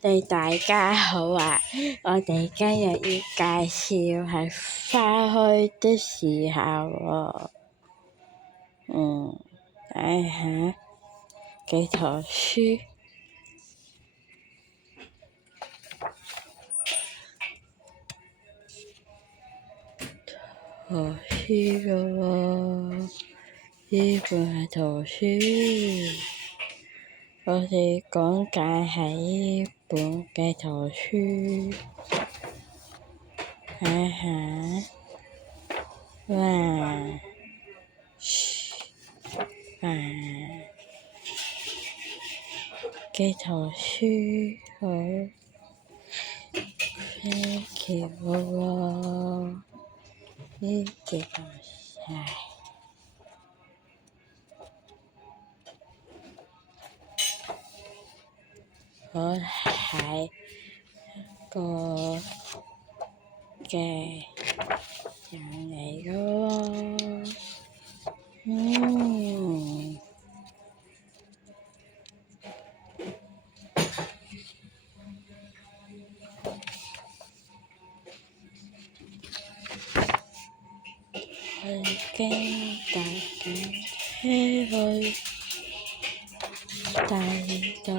大家好啊！我哋今日要介紹係花開的時候喎。睇下幾套書，圖書嘅喎，呢本係圖書。我哋講解係呢本嘅圖書，睇下，哇，嘅圖書好飛橋喎，呢幾個晒。我係個嘅人嚟嘅喎，我經搭緊車去第二度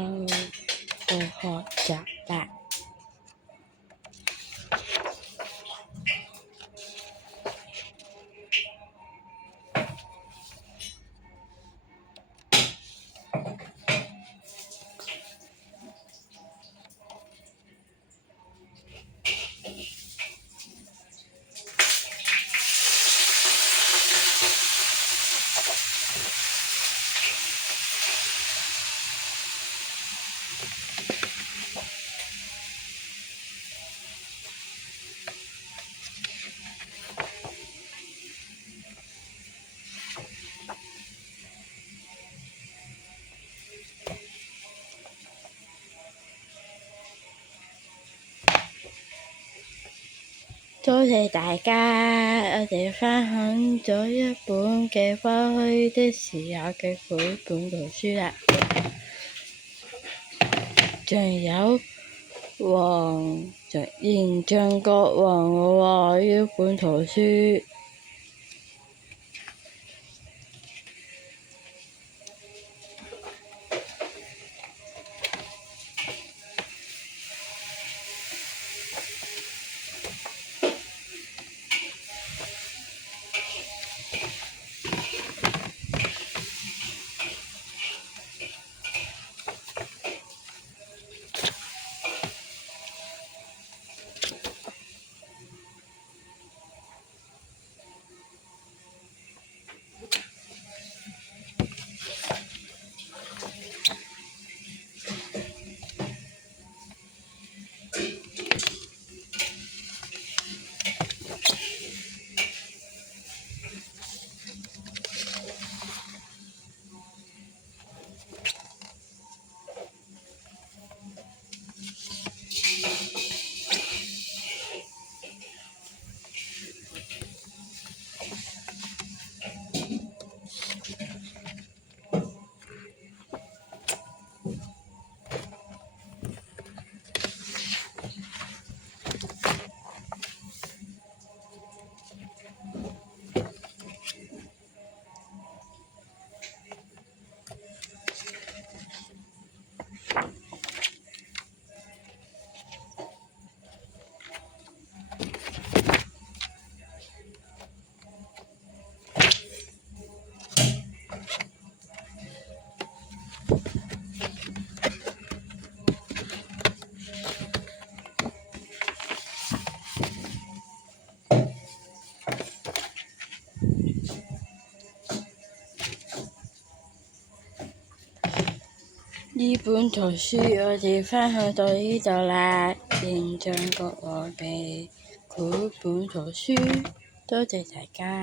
去學習啦。多謝大家，我哋分享咗一本嘅花開的時候嘅繪本圖書啦，仲有形象國王嘅喎，呢本圖書。呢本圖書我哋分享到呢度啦，形象國王嘅繪本圖書，多謝大家。